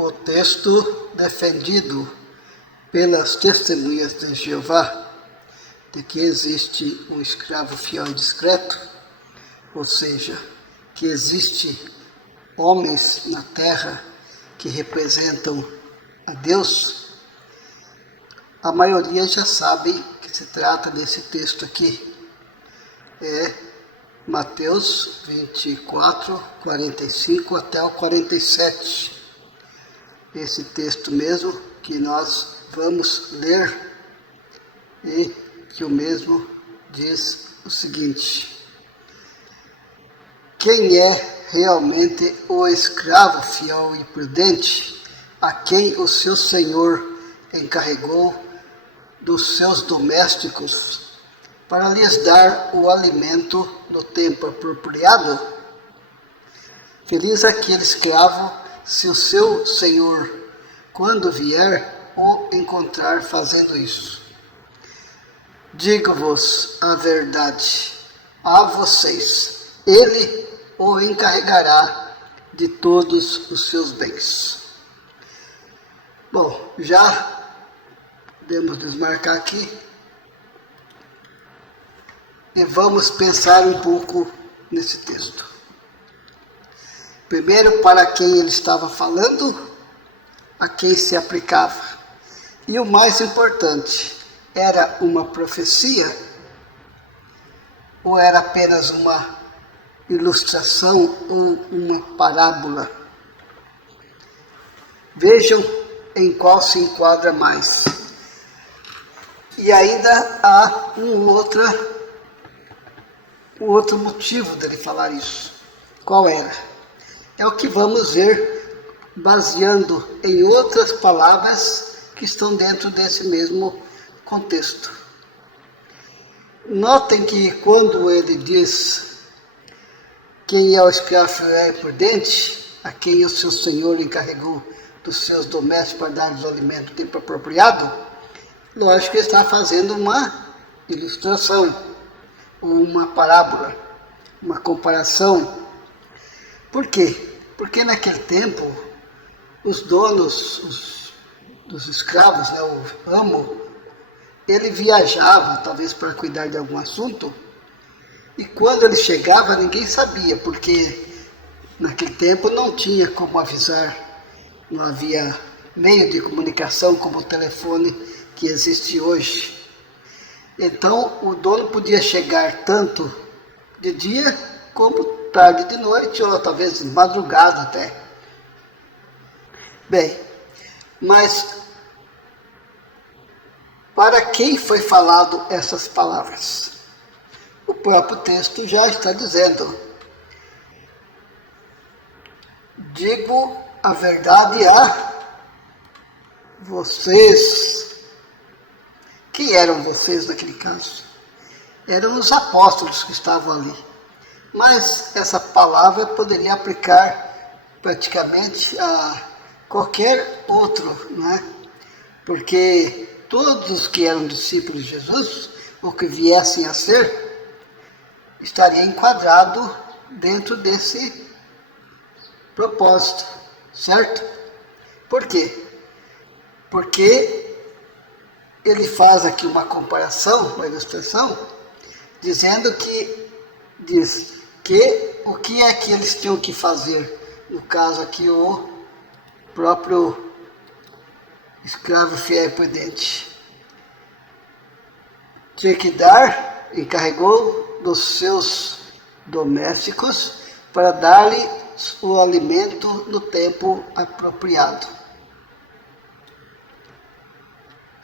O texto defendido pelas testemunhas de Jeová de que existe um escravo fiel e discreto, ou seja, que existe homens na terra que representam a Deus, a maioria já sabe que se trata desse texto aqui. É Mateus 24, 45 até o 47. Esse texto mesmo que nós vamos ler e que o mesmo diz o seguinte: quem é realmente o escravo fiel e prudente a quem o seu senhor encarregou dos seus domésticos para lhes dar o alimento no tempo apropriado? Feliz aquele escravo se o seu senhor, quando vier, o encontrar fazendo isso. Digo-vos a verdade, a vocês, ele o encarregará de todos os seus bens. Bom, já podemos desmarcar aqui e vamos pensar um pouco nesse texto. Primeiro, para quem ele estava falando, a quem se aplicava. E o mais importante, era uma profecia ou era apenas uma ilustração ou uma parábola? Vejam em qual se enquadra mais. E ainda há um outro motivo dele falar isso. Qual era? É o que vamos ver baseando em outras palavras que estão dentro desse mesmo contexto. Notem que quando ele diz quem é o escravo fiel e prudente, a quem o seu senhor encarregou dos seus domésticos para dar-lhes o alimento no tempo apropriado, lógico que ele está fazendo uma ilustração, uma parábola, uma comparação. Por quê? Porque naquele tempo, os donos dos escravos, né, o amo, ele viajava, talvez para cuidar de algum assunto, e quando ele chegava, ninguém sabia, porque naquele tempo não tinha como avisar, não havia meio de comunicação como o telefone que existe hoje. Então, o dono podia chegar tanto de dia como tarde de noite, ou talvez de madrugada até. Bem, mas para quem foi falado essas palavras? O próprio texto já está dizendo: digo a verdade a vocês. Quem eram vocês naquele caso? Eram os apóstolos que estavam ali. Mas essa palavra poderia aplicar praticamente a qualquer outro, né? Porque todos os que eram discípulos de Jesus, ou que viessem a ser, estaria enquadrado dentro desse propósito, certo? Por quê? Porque ele faz aqui uma comparação, uma ilustração, dizendo que o que é que eles tinham que fazer, no caso aqui o próprio escravo fiel e prudente. Tinha que dar, encarregou dos seus domésticos para dar-lhe o alimento no tempo apropriado.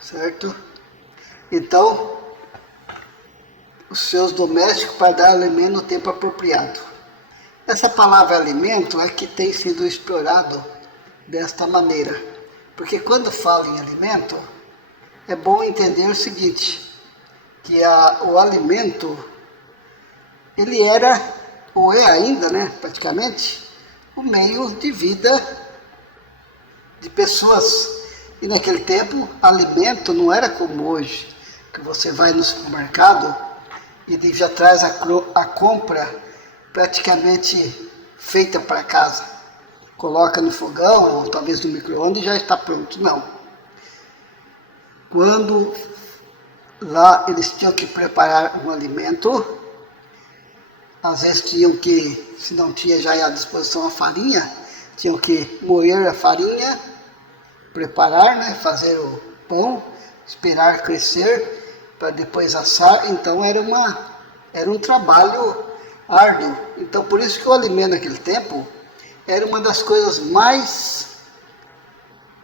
Certo? Então, os seus domésticos para dar alimento no tempo apropriado. Essa palavra alimento é que tem sido explorado desta maneira. Porque quando fala em alimento, é bom entender o seguinte, que o alimento, ele era, ou é ainda, né, praticamente, o meio de vida de pessoas. E naquele tempo, alimento não era como hoje, que você vai no supermercado e já traz a compra praticamente feita para casa. coloca no fogão, ou talvez no micro-ondas e já está pronto. Não. Quando lá eles tinham que preparar um alimento, às vezes tinham que, se não tinha já à disposição a farinha, tinham que moer a farinha, preparar, né, fazer o pão, esperar crescer para depois assar. Então era um trabalho árduo. Então por isso que o alimento naquele tempo era uma das coisas mais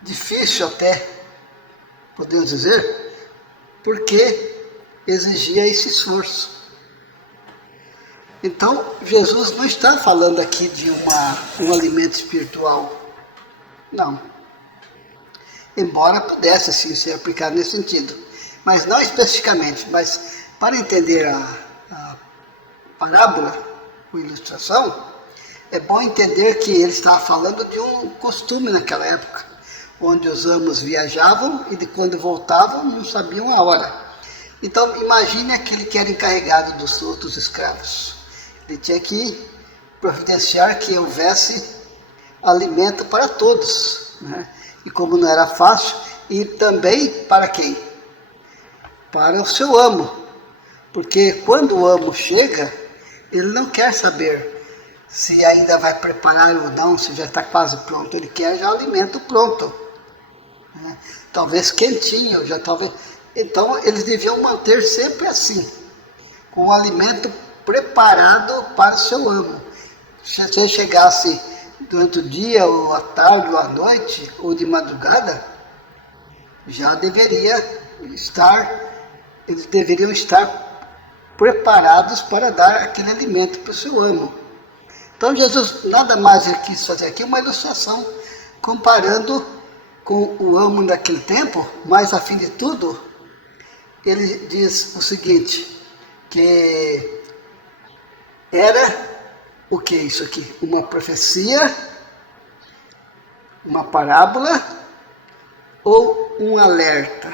difíceis até, podemos dizer, porque exigia esse esforço. Então Jesus não está falando aqui de um alimento espiritual, não. Embora pudesse sim ser aplicado nesse sentido, mas não especificamente. Mas para entender a parábola, a ilustração, é bom entender que ele estava falando de um costume naquela época, onde os amos viajavam e de quando voltavam não sabiam a hora. Então imagine aquele que era encarregado dos outros escravos. Ele tinha que providenciar que houvesse alimento para todos, né? E como não era fácil, e também para quem? Para o seu amo. Porque quando o amo chega, ele não quer saber se ainda vai preparar ou não, se já está quase pronto. Ele quer já o alimento pronto, né? Talvez quentinho, já talvez. Então eles deviam manter sempre assim, com o alimento preparado para o seu amo. Se ele chegasse durante o dia, ou à tarde, ou à noite, ou de madrugada, já eles deveriam estar preparados para dar aquele alimento para o seu amo. Então Jesus nada mais quis fazer aqui uma ilustração, comparando com o amo daquele tempo, mas a fim de tudo, ele diz o seguinte, que era o que é isso aqui? Uma profecia, uma parábola ou um alerta,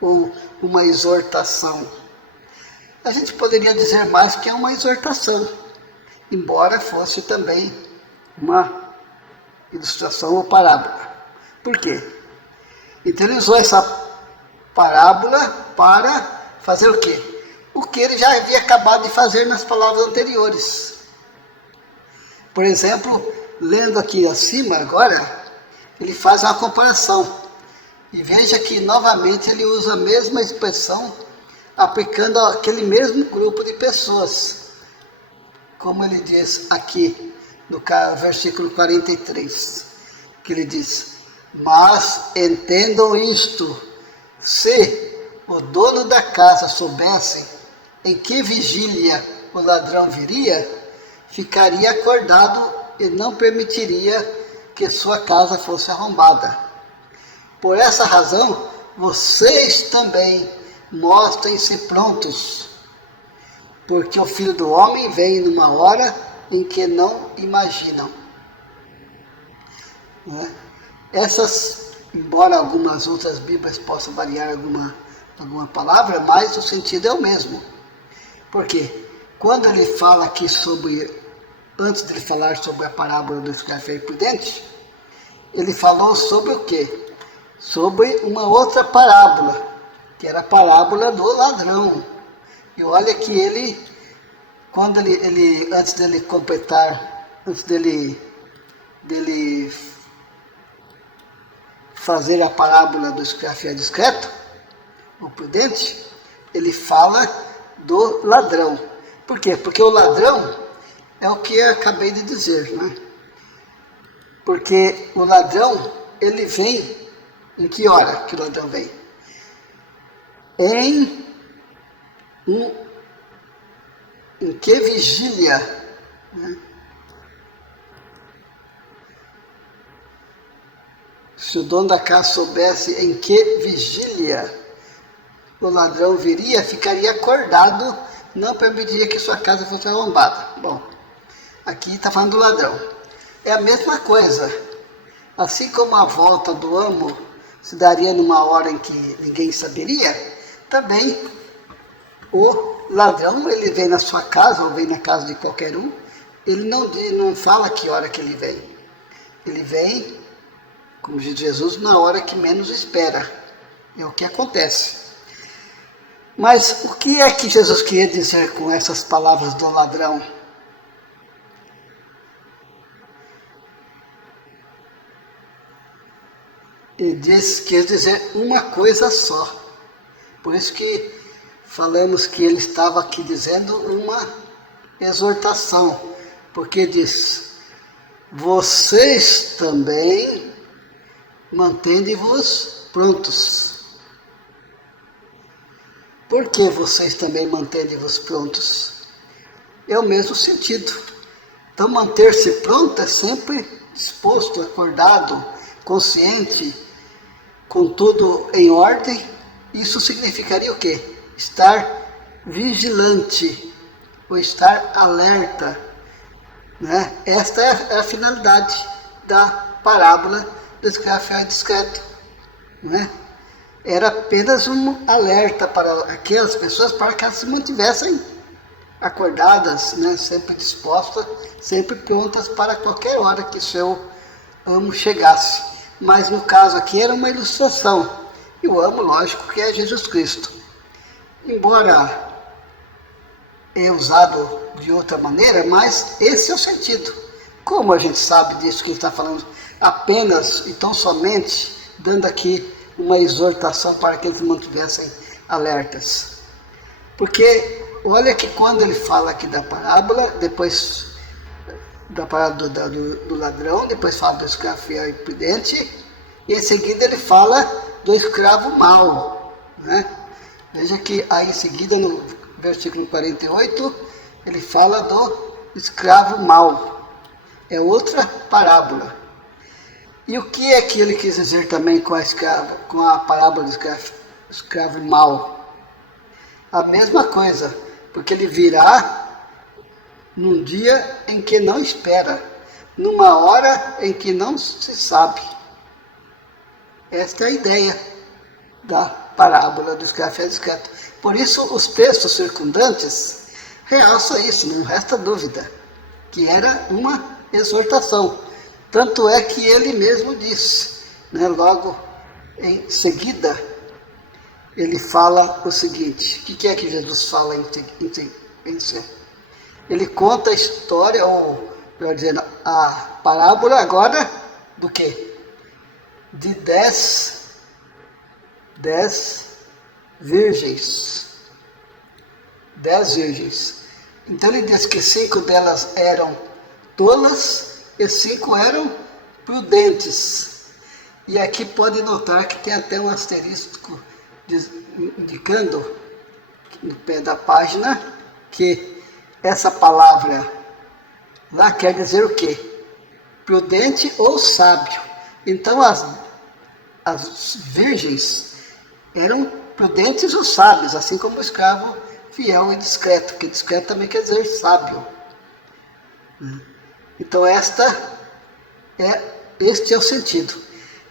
ou uma exortação. A gente poderia dizer mais que é uma exortação, embora fosse também uma ilustração ou parábola. Por quê? Então ele usou essa parábola para fazer o quê? O que ele já havia acabado de fazer nas palavras anteriores. Por exemplo, lendo aqui acima agora, ele faz uma comparação. E veja que novamente ele usa a mesma expressão, aplicando aquele mesmo grupo de pessoas. Como ele diz aqui no versículo 43, que ele diz: mas entendam isto, se o dono da casa soubesse em que vigília o ladrão viria, ficaria acordado e não permitiria que sua casa fosse arrombada. Por essa razão, vocês também mostrem-se prontos, porque o Filho do Homem vem numa hora em que não imaginam. Essas, embora algumas outras Bíblias possam variar alguma palavra, mas o sentido é o mesmo. Por quê? Quando ele fala aqui antes de ele falar sobre a parábola do escravo prudente, ele falou sobre o quê? Sobre uma outra parábola, que era a parábola do ladrão. E olha que ele, quando ele antes dele completar, antes dele fazer a parábola do escravo discreto, o prudente, ele fala do ladrão. Por quê? Porque o ladrão é o que eu acabei de dizer, né? Porque o ladrão, ele vem em que hora que o ladrão vem? Em que vigília, né? Se o dono da casa soubesse em que vigília o ladrão viria, ficaria acordado, não permitiria que sua casa fosse arrombada. Bom, aqui está falando do ladrão. É a mesma coisa. Assim como a volta do amo se daria numa hora em que ninguém saberia, também o ladrão, ele vem na sua casa ou vem na casa de qualquer um, ele não fala que hora que ele vem. Ele vem, como diz Jesus, na hora que menos espera. É o que acontece. Mas o que é que Jesus queria dizer com essas palavras do ladrão? Ele quis dizer uma coisa só. Por isso que falamos que ele estava aqui dizendo uma exortação. Porque diz, vocês também mantende-vos prontos. Por que vocês também mantende-vos prontos? É o mesmo sentido. Então manter-se pronto é sempre disposto, acordado, consciente, com tudo em ordem. Isso significaria o quê? Estar vigilante, ou estar alerta. Né? Esta é a finalidade da parábola do escravo fiel e discreto. Né? Era apenas um alerta para aquelas pessoas, para que elas se mantivessem acordadas, né? Sempre dispostas, sempre prontas para qualquer hora que seu amo chegasse. Mas no caso aqui era uma ilustração. E o amo, lógico, que é Jesus Cristo. Embora é usado de outra maneira, mas esse é o sentido. Como a gente sabe disso que ele está falando? Apenas e tão somente dando aqui uma exortação para que eles mantivessem alertas. Porque olha que quando ele fala aqui da parábola, depois da parábola do ladrão, depois fala do escravo fiel e prudente, e em seguida ele fala do escravo mau. Né? Veja que aí em seguida, no versículo 48, ele fala do escravo mau. É outra parábola. E o que é que ele quis dizer também com a parábola do escravo mau? A mesma coisa, porque ele virá num dia em que não espera, numa hora em que não se sabe. Esta é a ideia da parábola do escravo fiel e discreto. Por isso, os textos circundantes realçam isso, não resta dúvida, que era uma exortação. Tanto é que ele mesmo disse, né, logo em seguida, ele fala o seguinte, o que é que Jesus fala em si? Ele conta a história, ou melhor dizendo, a parábola agora do quê? De 10 virgens. 10 virgens. Então ele diz que 5 delas eram tolas e 5 eram prudentes. E aqui pode notar que tem até um asterisco indicando no pé da página que essa palavra lá quer dizer o quê? Prudente ou sábio. Então as virgens eram prudentes ou sábios, assim como o escravo fiel e discreto, porque discreto também quer dizer sábio. Então este é o sentido.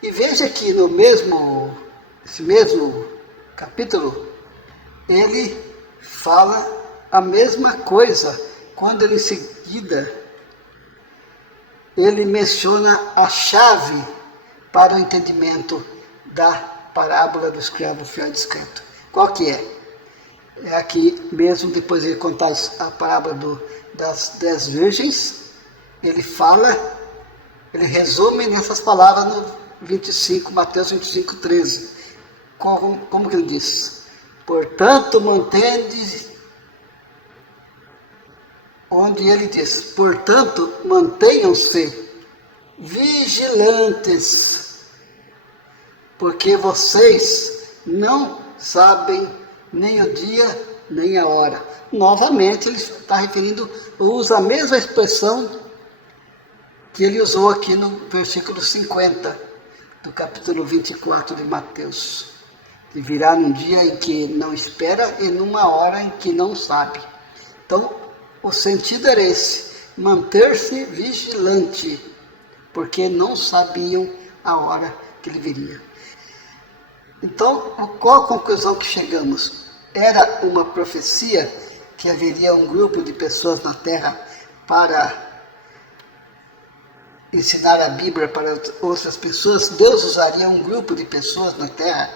E veja que esse mesmo capítulo, ele fala a mesma coisa, quando ele em seguida ele menciona a chave para o entendimento da parábola do escravo fiel e discreto. Qual que é? É aqui mesmo, depois de ele contar a parábola das 10 virgens, ele resume nessas palavras no Mateus 25, 13. Como que ele diz? Portanto, onde ele diz, portanto, mantenham-se vigilantes, porque vocês não sabem nem o dia, nem a hora. Novamente, ele está usa a mesma expressão que ele usou aqui no versículo 50, do capítulo 24 de Mateus. Que virá num dia em que não espera e numa hora em que não sabe. Então, o sentido era esse, manter-se vigilante, porque não sabiam a hora que ele viria. Então, qual a conclusão que chegamos? Era uma profecia que haveria um grupo de pessoas na Terra para ensinar a Bíblia para outras pessoas, Deus usaria um grupo de pessoas na Terra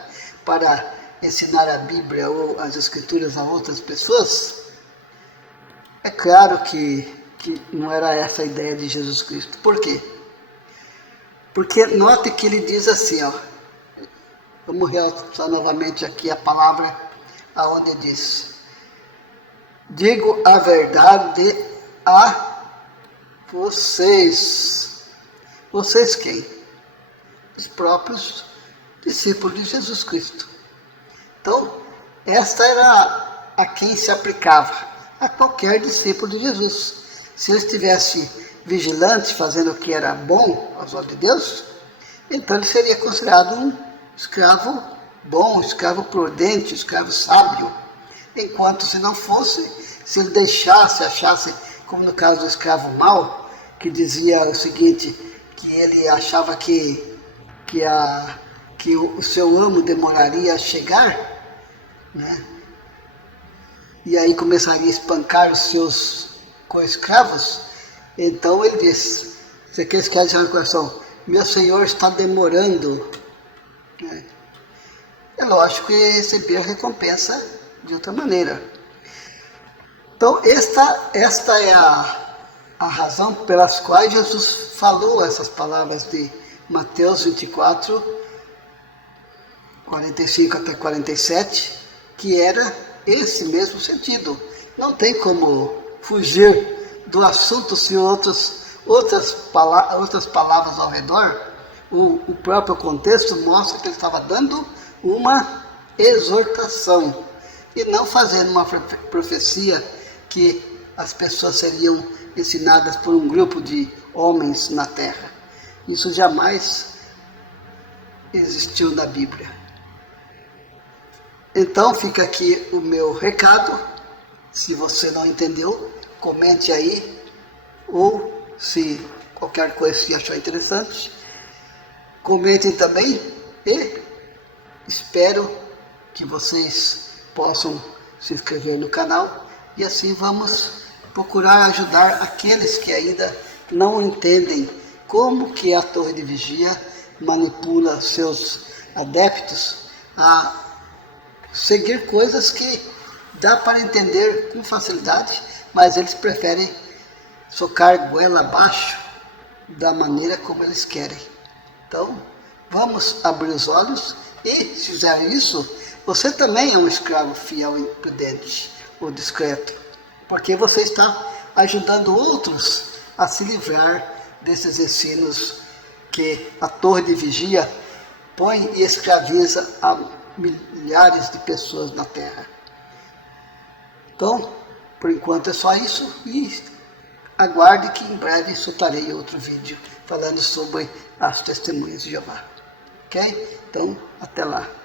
para ensinar a Bíblia ou as Escrituras a outras pessoas? É claro que não era essa a ideia de Jesus Cristo. Por quê? Porque note que ele diz assim, ó, vamos realçar novamente aqui a palavra aonde diz: digo a verdade a vocês. Vocês quem? Os próprios discípulos de Jesus Cristo. Então, esta era a quem se aplicava, a qualquer discípulo de Jesus. Se ele estivesse vigilante, fazendo o que era bom aos olhos de Deus, então ele seria considerado um escravo bom, escravo prudente, escravo sábio. Enquanto se não fosse, se ele deixasse, achasse, como no caso do escravo mau, que dizia o seguinte, que ele achava que o seu amo demoraria a chegar, né? E aí começaria a espancar os seus co-escravos. Então ele disse: você quer escrever no coração, meu senhor está demorando, né? É lógico que receber a recompensa de outra maneira. Então esta é a razão pelas quais Jesus falou essas palavras de Mateus 24, 45 até 47, que era esse mesmo sentido. Não tem como fugir do assunto se outras palavras ao redor, o próprio contexto mostra que ele estava dando uma exortação e não fazendo uma profecia que as pessoas seriam ensinadas por um grupo de homens na Terra. Isso jamais existiu na Bíblia. Então fica aqui o meu recado. Se você não entendeu, comente aí, ou se qualquer coisa se achou interessante, comentem também, e espero que vocês possam se inscrever no canal, e assim vamos procurar ajudar aqueles que ainda não entendem como que a torre de vigia manipula seus adeptos a seguir coisas que dá para entender com facilidade, mas eles preferem socar goela abaixo da maneira como eles querem. Então, vamos abrir os olhos e, se fizer isso, você também é um escravo fiel e prudente ou discreto, porque você está ajudando outros a se livrar desses ensinos que a torre de vigia põe e escraviza a milhares de pessoas na Terra. Então, por enquanto é só isso, e aguarde que em breve soltarei outro vídeo falando sobre as testemunhas de Jeová. Ok? Então, até lá.